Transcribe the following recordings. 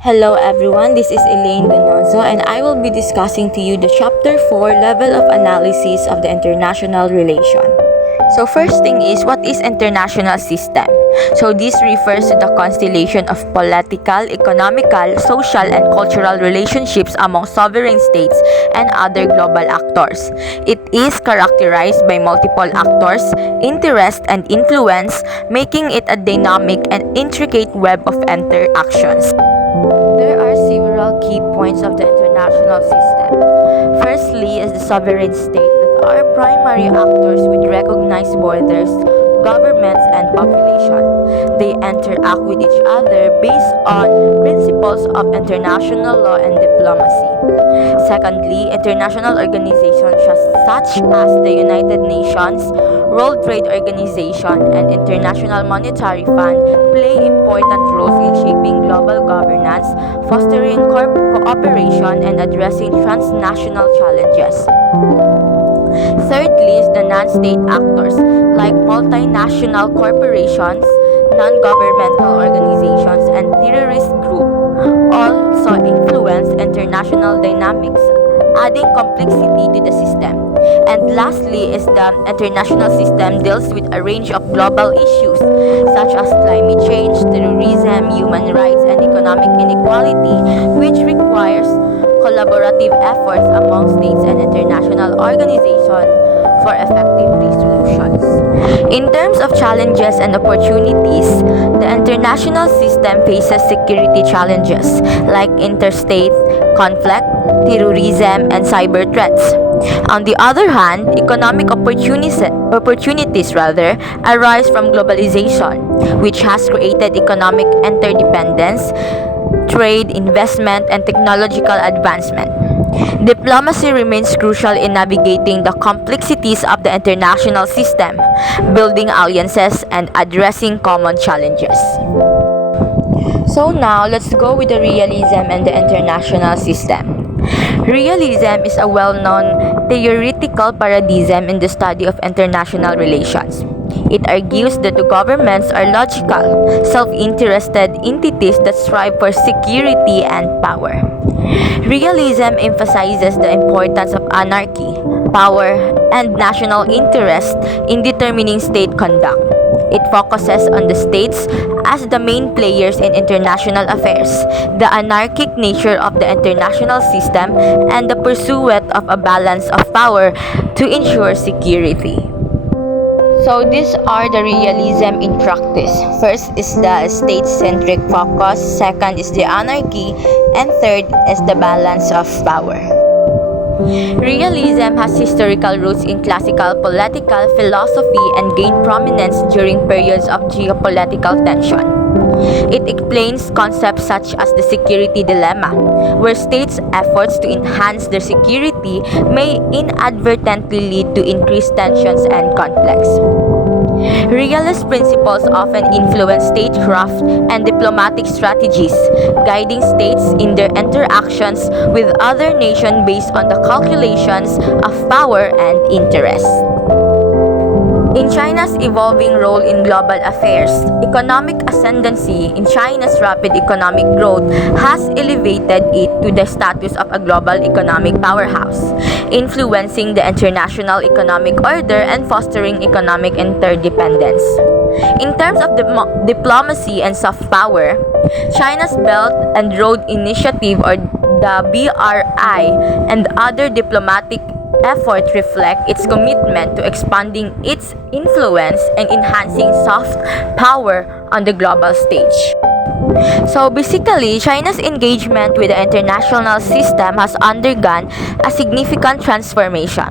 Hello everyone, this is Elaine Donoso and I will be discussing to you the Chapter 4 Level of Analysis of the International Relation. So first thing is, what is international system? So this refers to the constellation of political, economical, social, and cultural relationships among sovereign states and other global actors. It is characterized by multiple actors, interest, and influence, making it a dynamic and intricate web of interactions. There are several key points of the international system. Firstly is the sovereign state that are primary actors with recognized borders, governments, and population. They interact with each other based on principles of international law and diplomacy. Secondly, international organizations such as the United Nations, World Trade Organization, and International Monetary Fund play important roles in shaping global governance, fostering cooperation, and addressing transnational challenges. Thirdly is the non-state actors like multinational corporations, non-governmental organizations, and terrorist groups also influence international dynamics, adding complexity to the system. And lastly is the international system deals with a range of global issues such as climate change, terrorism, human rights, and economic inequality, which requires collaborative efforts among states and international organizations for effective resolutions. In terms of challenges and opportunities, the international system faces security challenges like interstate conflict, terrorism, and cyber threats. On the other hand, economic opportunities arise from globalization, which has created economic interdependence, trade, investment, and technological advancement. Diplomacy remains crucial in navigating the complexities of the international system, building alliances, and addressing common challenges. So now, let's go with the realism and the international system. Realism is a well-known theoretical paradigm in the study of international relations. It argues that the governments are logical, self-interested entities that strive for security and power. Realism emphasizes the importance of anarchy, power, and national interest in determining state conduct. It focuses on the states as the main players in international affairs, the anarchic nature of the international system, and the pursuit of a balance of power to ensure security. So these are the realism in practice. First is the state-centric focus, second is the anarchy, and third is the balance of power. Realism has historical roots in classical political philosophy and gained prominence during periods of geopolitical tension. It explains concepts such as the security dilemma, where states' efforts to enhance their security may inadvertently lead to increased tensions and conflicts. Realist principles often influence statecraft and diplomatic strategies, guiding states in their interactions with other nations based on the calculations of power and interest. In China's evolving role in global affairs, economic ascendancy in China's rapid economic growth has elevated it to the status of a global economic powerhouse, influencing the international economic order and fostering economic interdependence. In terms of diplomacy and soft power, China's Belt and Road Initiative, or the BRI, and other diplomatic efforts reflect its commitment to expanding its influence and enhancing soft power on the global stage. So basically, China's engagement with the international system has undergone a significant transformation.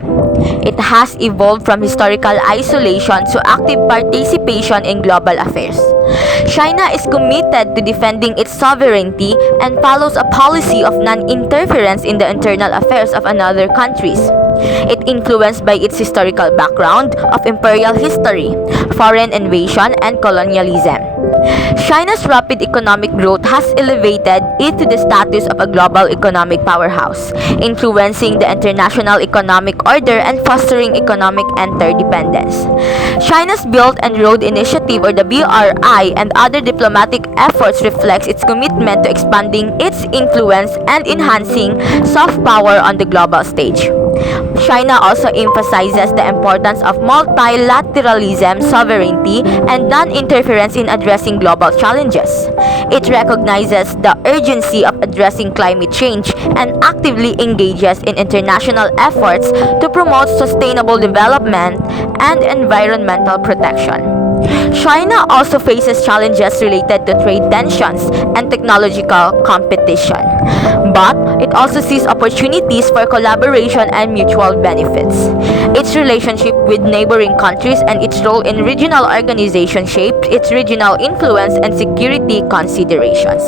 It has evolved from historical isolation to active participation in global affairs. China is committed to defending its sovereignty and follows a policy of non-interference in the internal affairs of other countries. It influenced by its historical background of imperial history, foreign invasion, and colonialism. China's rapid economic growth has elevated it to the status of a global economic powerhouse, influencing the international economic order and fostering economic interdependence. China's Belt and Road Initiative, or the BRI, and other diplomatic efforts reflects its commitment to expanding its influence and enhancing soft power on the global stage. China also emphasizes the importance of multilateralism, sovereignty, and non-interference in addressing global challenges. It recognizes the urgency of addressing climate change and actively engages in international efforts to promote sustainable development and environmental protection. China also faces challenges related to trade tensions and technological competition, but it also sees opportunities for collaboration and mutual benefits. Its relationship with neighboring countries and its role in regional organizations shape its regional influence and security considerations.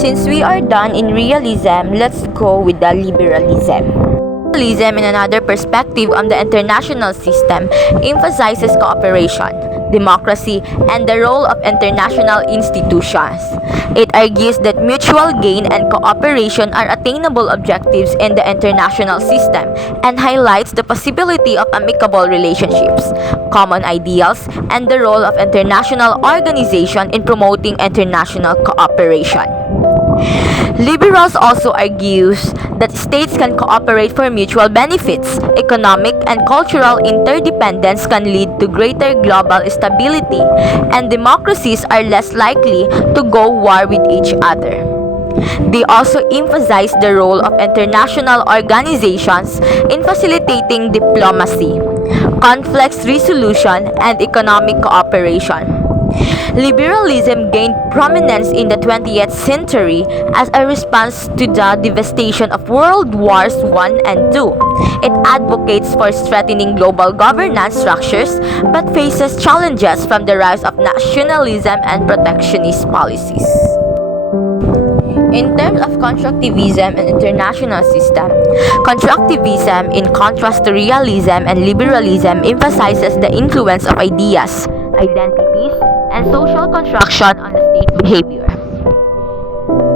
Since we are done in realism, let's go with the liberalism. Liberalism, in another perspective on the international system, emphasizes cooperation, democracy, and the role of international institutions. It argues that mutual gain and cooperation are attainable objectives in the international system and highlights the possibility of amicable relationships, common ideals, and the role of international organizations in promoting international cooperation. Liberals also argues that states can cooperate for mutual benefits. Economic and cultural interdependence can lead to greater global stability, and democracies are less likely to go war with each other. They also emphasize the role of international organizations in facilitating diplomacy, conflict resolution, and economic cooperation. Liberalism gained prominence in the 20th century as a response to the devastation of World Wars I and II. It advocates for strengthening global governance structures but faces challenges from the rise of nationalism and protectionist policies. In terms of constructivism and international system, constructivism, in contrast to realism and liberalism, emphasizes the influence of ideas, identities, and social construction on the state behavior.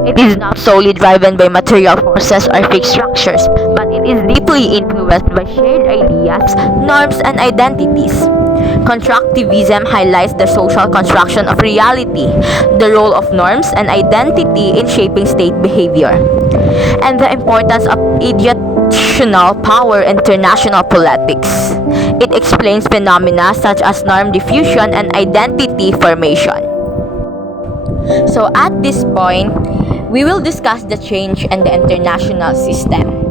It is not solely driven by material forces or fixed structures, but it is deeply influenced by shared ideas, norms, and identities. Constructivism highlights the social construction of reality, the role of norms and identity in shaping state behavior, and the importance of institutional power in international politics. It explains phenomena such as norm diffusion and identity formation. So at this point, we will discuss the change in the international system.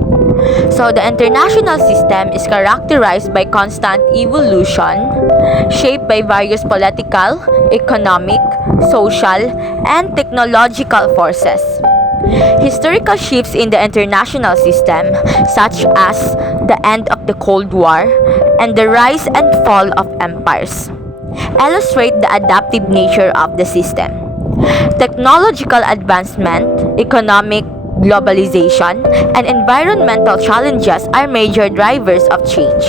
So the international system is characterized by constant evolution, shaped by various political, economic, social, and technological forces. Historical shifts in the international system, such as the end of the Cold War and the rise and fall of empires, illustrate the adaptive nature of the system. Technological advancement, economic globalization, and environmental challenges are major drivers of change.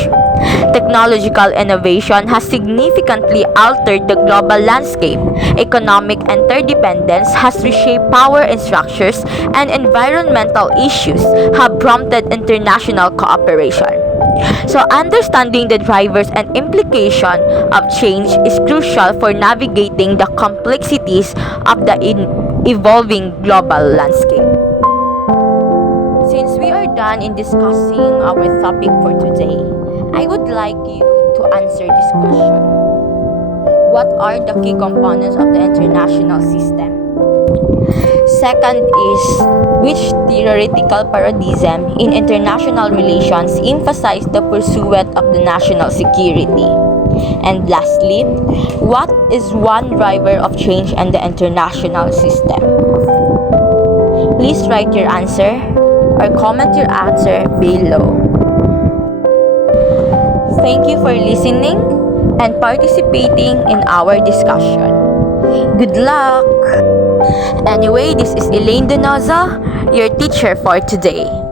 Technological innovation has significantly altered the global landscape. Economic interdependence has reshaped power and structures, and environmental issues have prompted international cooperation. So, understanding the drivers and implication of change is crucial for navigating the complexities of the evolving global landscape. Since we are done in discussing our topic for today, I would like you to answer this question. What are the key components of the international system? Second is, which theoretical paradigm in international relations emphasize the pursuit of the national security? And lastly, what is one driver of change in the international system? Please write your answer or comment your answer below. Thank you for listening and participating in our discussion. Good luck! Anyway, this is Elaine Donoza, your teacher for today.